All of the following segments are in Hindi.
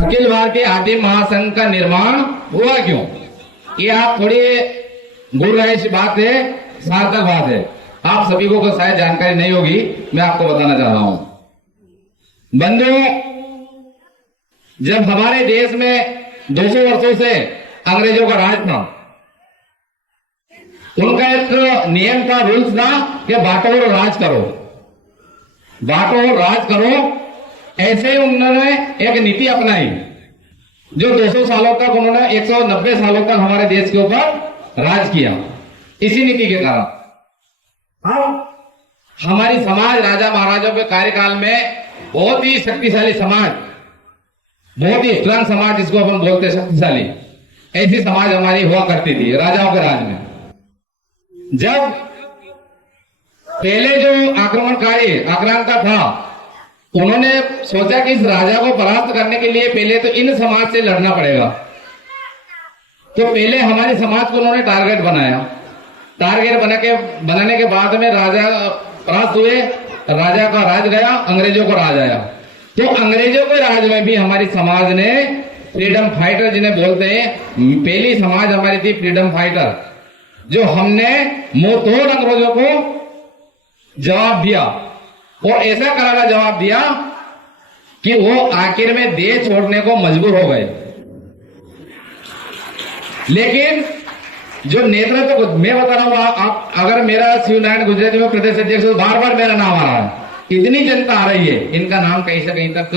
अखिल भारतीय आदिम महासंघ का निर्माण हुआ क्यों? ये आप थोड़ी गुरु बात है, सार्थक बात है। आप सभी को शायद जानकारी नहीं होगी, मैं आपको बताना चाह रहा हूं। बंधुओं, जब हमारे देश में 200 वर्षों से अंग्रेजों का राज था, उनका एक नियम था, रूल्स था कि बांटो और राज करो, बांटो और राज करो। ऐसे उन्होंने एक नीति अपनाई जो 200 सालों तक, उन्होंने 190 सालों तक हमारे देश के ऊपर राज किया। इसी नीति के कारण हमारी समाज राजा महाराजाओं के कार्यकाल में बहुत ही शक्तिशाली समाज, बहुत ही स्ट्रांग समाज जिसको अपन बोलते हैं शक्तिशाली, ऐसी समाज हमारी हुआ करती थी राजाओं के राज में। जब पहले जो आक्रमणकारी आक्रांता था, उन्होंने सोचा कि इस राजा को परास्त करने के लिए पहले तो इन समाज से लड़ना पड़ेगा। तो पहले हमारे समाज को उन्होंने टारगेट बनाया। टारगेट बनाने के बाद में राजा परास्त हुए, राजा का राज गया, अंग्रेजों को राज आया। तो अंग्रेजों के राज में भी हमारी समाज ने फ्रीडम फाइटर जिन्हें बोलते हैं, पहली समाज हमारी थी फ्रीडम फाइटर, जो हमने मुंह तोड़ अंग्रेजों को जवाब दिया, और ऐसा करारा जवाब दिया कि वो आखिर में देश छोड़ने को मजबूर हो गए। लेकिन जो नेतृत्व तो मैं बता रहा हूं, आप अगर मेरा शिवनारायण गुजराती में प्रदेश अध्यक्ष, बार बार मेरा नाम आ रहा है, इतनी जनता आ रही है, इनका नाम कहीं से कहीं तक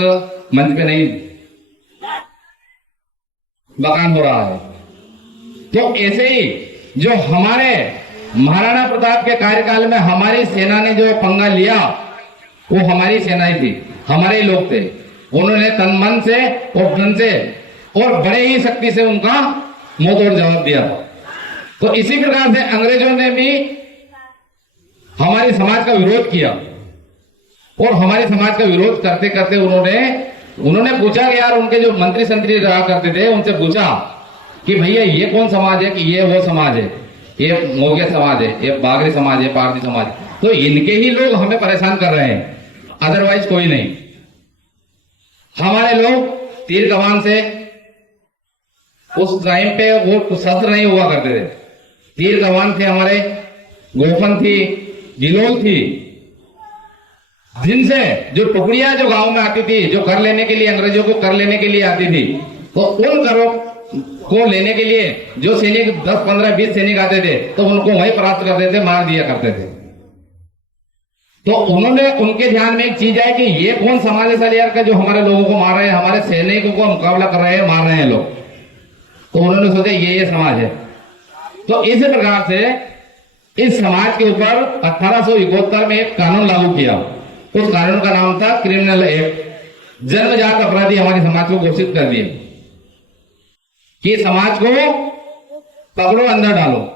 मंच पे नहीं बकान हो रहा है। तो ऐसे ही जो हमारे महाराणा प्रताप के कार्यकाल में हमारी सेना ने जो पंगा लिया, वो हमारी सेना ही थी, हमारे ही लोग थे। उन्होंने तन मन से और धन से और बड़े ही शक्ति से उनका मुंह तोड़ जवाब दिया। तो इसी प्रकार से अंग्रेजों ने भी हमारे समाज का विरोध किया, और हमारे समाज का विरोध करते करते उन्होंने पूछा कि यार, उनके जो मंत्री संतरी रहा करते थे, उनसे पूछा कि भैया ये कौन समाज है, कि ये वो समाज है, ये मोगे समाज है, ये बागरी समाज है, पारसी समाज, तो इनके ही लोग हमें परेशान कर रहे हैं, अदरवाइज कोई नहीं। हमारे लोग तीर कमान से, उस टाइम पे वो शस्त्र नहीं हुआ करते थे, तीर कमान थे हमारे, गोफन थी, गिलोल थी, जिनसे जो टुकड़ियां जो गांव में आती थी, जो कर लेने के लिए, अंग्रेजों को कर लेने के लिए आती थी, तो उन करों को लेने के लिए जो सैनिक 10, 15, 20 सैनिक आते थे, तो उनको वहीं परास्त करते थे, मार दिया करते थे। तो उन्होंने, उनके ध्यान में एक चीज है कि ये कौन समाज है सर यार का, जो हमारे लोगों को मार रहे हैं, हमारे सैनिकों को मुकाबला कर रहे हैं, मार रहे हैं लोग। तो उन्होंने सोचा ये समाज है। तो इस प्रकार से इस समाज के ऊपर 1871 में एक कानून लागू किया। उस कानून का नाम था क्रिमिनल एक्ट। जन्मजात अपराधी हमारे समाज को घोषित कर दिए कि समाज को पकड़ो, अंदर डालो।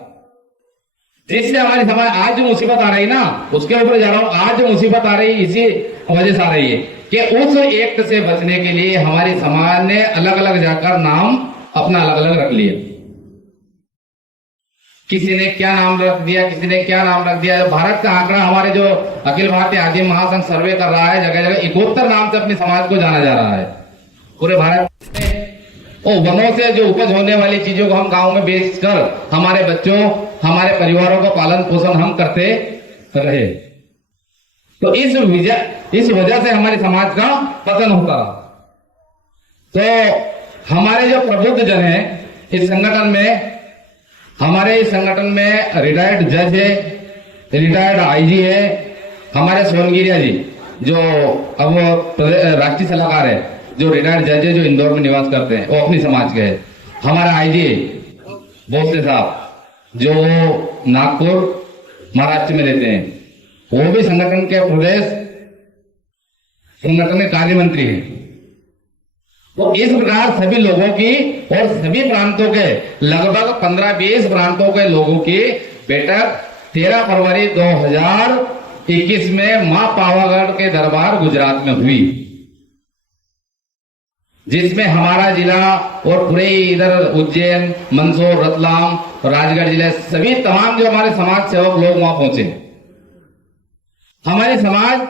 जिससे हमारी समाज आज जो मुसीबत आ रही ना, उसके ऊपर जा रहा हूं, आज जो मुसीबत आ रही इसी वजह से आ रही है कि उस एक्ट से बचने के लिए हमारी समाज ने अलग अलग जाकर नाम अपना अलग अलग रख लिया। किसी ने क्या नाम रख दिया, किसी ने क्या नाम रख दिया। भारत का आंकड़ा, हमारे जो अखिल भारतीय आदिम महासंघ सर्वे कर रहा है, जगह जगह 71 नाम से अपने समाज को जाना जा रहा है पूरे भारत में। और वनों से जो उपज होने वाली चीजों को हम गांव में बेचकर हमारे बच्चों, हमारे परिवारों का पालन पोषण हम करते रहे। तो इस वजह से हमारे समाज का पतन होता रहा। तो हमारे जो प्रबुद्ध जन है इस संगठन में, हमारे इस संगठन में रिटायर्ड जज है, रिटायर्ड आईजी है, हमारे सोनगिरिया जी जो अब राष्ट्रीय सलाहकार है, जो रिटायर्ड जज है, जो इंदौर में निवास करते हैं, वो अपनी समाज के है। हमारा आईजी भोसले साहब जो नागपुर महाराष्ट्र में रहते हैं, वो भी संगठन के प्रदेश संगठन के कार्य मंत्री है। तो इस प्रकार सभी लोगों की और सभी प्रांतों के लगभग 15-20 प्रांतों के लोगों की बैठक 13 फरवरी 2021 में मां पावागढ़ के दरबार गुजरात में हुई, जिसमें हमारा जिला और पूरे इधर उज्जैन, मंदसौर, रतलाम, राजगढ़ जिले, सभी तमाम जो हमारे समाज सेवक लोग वहां पहुंचे। हमारे समाज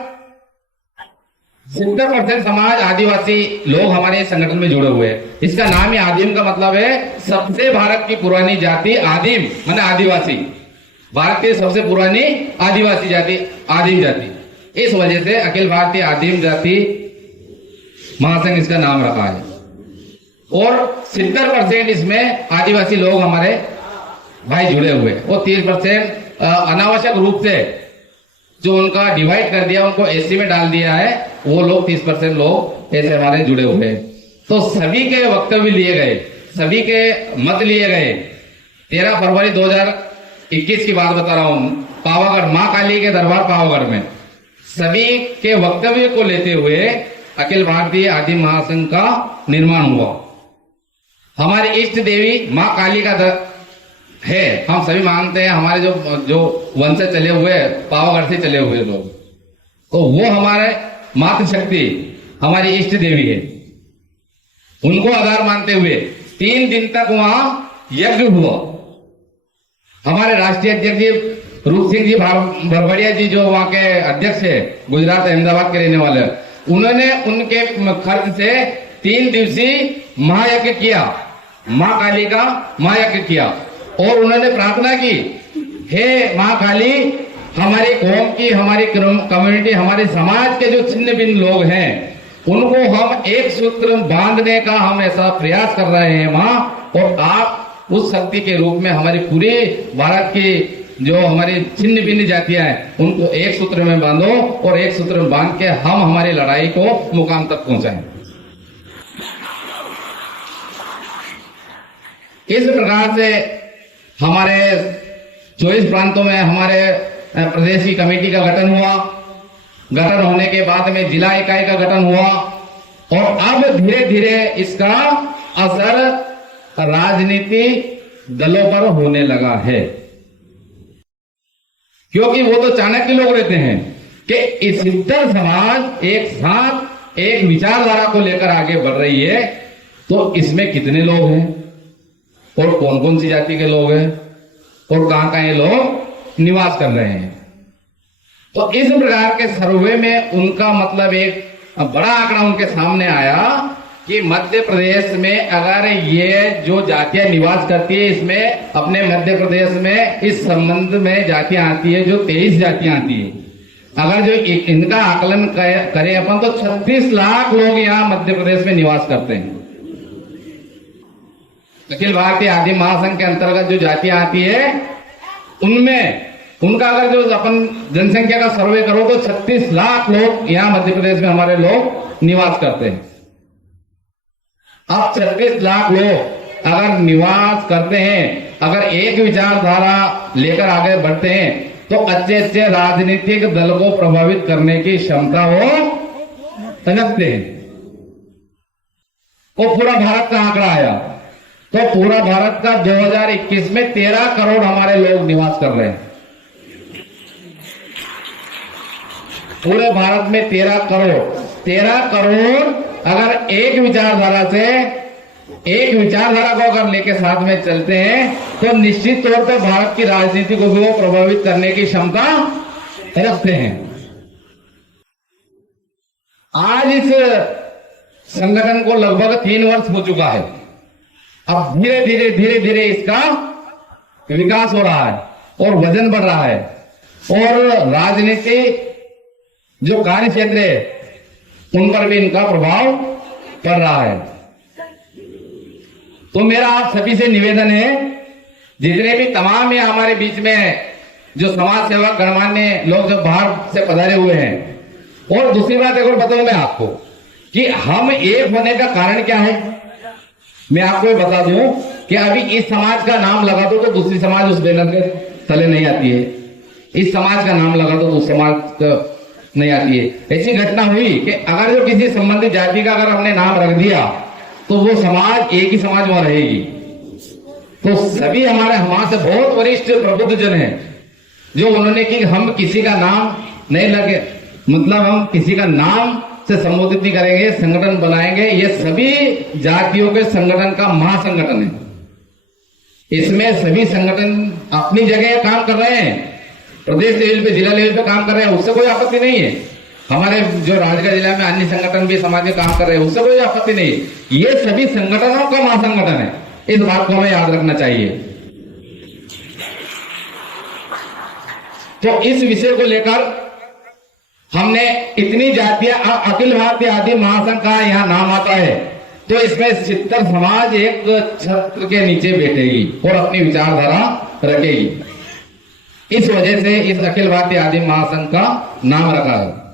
70% समाज आदिवासी लोग हमारे संगठन में जुड़े हुए हैं। इसका नाम ही आदिम का मतलब है सबसे भारत की पुरानी जाति आदिम माने आदिवासी। भारत की सबसे पुरानी आदिवासी जाति आदिम जाति। इस वजह से अखिल भारतीय आदिम जाति महासंघ इसका नाम रखा है। और 70% इसमें आदिवासी लोग हमारे भाई जुड़े हुए और 30% अनावश्यक रूप से जो उनका डिवाइड कर दिया, उनको एससी में डाल दिया है, वो लोग 30% लोग ऐसे हमारे जुड़े हुए हैं। तो सभी के वक्तव्य लिए गए, सभी के मत लिए गए। 13 फरवरी 2021 की बात बता रहा हूं, पावागढ़ मां काली के दरबार पावागढ़ में सभी के वक्तव्य को लेते हुए अखिल भारतीय आदिम महासंघ का निर्माण हुआ। हमारी इष्ट देवी मां काली का है, हम सभी मानते हैं। हमारे जो वंश से चले हुए पावागढ़ से चले हुए लोग, तो वो हमारे मातृशक्ति हमारी इष्ट देवी है। उनको आधार मानते हुए 3 दिन तक वहां यज्ञ हुआ। हमारे राष्ट्रीय अध्यक्ष जी रूप सिंह जी भरभड़िया जी जो वहां के अध्यक्ष है, गुजरात अहमदाबाद के रहने वाले, उन्होंने उनके खर्च से 3 दिवसीय महायज्ञ किया, मां काली का महायज्ञ किया। और उन्होंने प्रार्थना की, हे मां काली, हमारी कौम की, हमारी कम्युनिटी, हमारे समाज के जो छिन्न भिन्न लोग हैं, उनको हम एक सूत्र बांधने का हम ऐसा प्रयास कर रहे हैं मां, और आप उस शक्ति के रूप में हमारी पूरे भारत की जो हमारी छिन्न भिन्न जातियां हैं, उनको एक सूत्र में बांधो और एक सूत्र में बांध के हम हमारी लड़ाई को मुकाम तक पहुंचाएं। इस प्रकार से हमारे 24 प्रांतों में हमारे प्रदेश की कमेटी का गठन हुआ। गठन होने के बाद में जिला इकाई का गठन हुआ और अब धीरे धीरे इसका असर राजनीतिक दलों पर होने लगा है, क्योंकि वो तो चाणक्य लोग रहते हैं कि इस सिद्धर समाज एक साथ एक विचारधारा को लेकर आगे बढ़ रही है, तो इसमें कितने लोग हैं और कौन कौन सी जाति के लोग हैं और कहां कहां ये लोग निवास कर रहे हैं। तो इस प्रकार के सर्वे में उनका मतलब एक बड़ा आंकड़ा उनके सामने आया कि मध्य प्रदेश में अगर ये जो जातियां निवास करती है, इसमें अपने मध्य प्रदेश में इस संबंध में जातियां आती है जो 23 जातियां आती है। अगर जो इनका आकलन करें अपन तो 36 लाख लोग यहाँ मध्य प्रदेश में निवास करते हैं। अखिल भारतीय आदिम महासंघ के अंतर्गत जो जातियां आती है, उनमें उनका अगर जो अपन जनसंख्या का सर्वे करो तो 36 लाख लोग यहाँ मध्य प्रदेश में हमारे लोग निवास करते हैं। अब 36 लाख लोग अगर निवास करते हैं, अगर एक विचारधारा लेकर आगे बढ़ते हैं, तो अच्छे अच्छे राजनीतिक दल को प्रभावित करने की क्षमता वो रखते हैं। वो पूरा भारत का आंकड़ा आया, तो पूरा भारत का 2021 में 13 करोड़ हमारे लोग निवास कर रहे हैं। पूरे भारत में 13 करोड़ अगर एक विचारधारा को अगर लेके साथ में चलते हैं, तो निश्चित तौर पर भारत की राजनीति को भी वो प्रभावित करने की क्षमता रखते हैं। आज इस संगठन को लगभग 3 वर्ष हो चुका है। अब धीरे धीरे इसका विकास हो रहा है और वजन बढ़ रहा है और राजनीति जो कार्य क्षेत्र है उन पर भी इनका प्रभाव पड़ रहा है। तो मेरा आप सभी से निवेदन है, जितने भी तमाम ये हमारे बीच में जो समाज सेवक गणमान्य लोग जो बाहर से पधारे हुए हैं, और दूसरी बात एक और बताऊं मैं आपको कि हम एक होने का कारण क्या है। मैं आपको ये बता दूं कि अभी इस समाज का नाम लगा दो तो दूसरी समाज उस बैनर के तले नहीं आती है, इस समाज का नाम लगा दो तो उस समाज नहीं आती है। ऐसी घटना हुई कि अगर जो किसी संबंधित जाति का अगर हमने नाम रख दिया तो वो समाज एक ही समाज में रहेगी। तो सभी हमारे से बहुत वरिष्ठ प्रबुद्ध जन हैं जो उन्होंने कि हम किसी का नाम नहीं लगे, मतलब हम किसी का नाम से संबोधित नहीं करेंगे, संगठन बनाएंगे। ये सभी जातियों के संगठन का महासंगठन है। इसमें सभी संगठन अपनी जगह काम कर रहे हैं, प्रदेश लेवल पे जिला लेवल पे काम कर रहे हैं, उससे कोई आपत्ति नहीं है। हमारे जो राजगढ़ जिला में अन्य संगठन भी समाज के काम कर रहे हैं, उससे कोई आपत्ति नहीं। ये सभी संगठनों का महासंगठन है, इस बात को हमें याद रखना चाहिए। तो इस विषय को लेकर हमने इतनी जातियां, अखिल भारतीय आदि महासंघ का यहाँ नाम आता है, तो इसमें 70 समाज एक छत्र के नीचे बैठेगी और अपनी विचारधारा रखेगी। इस वजह से इस अखिल भारतीय आदि महासंघ का नाम रखा है।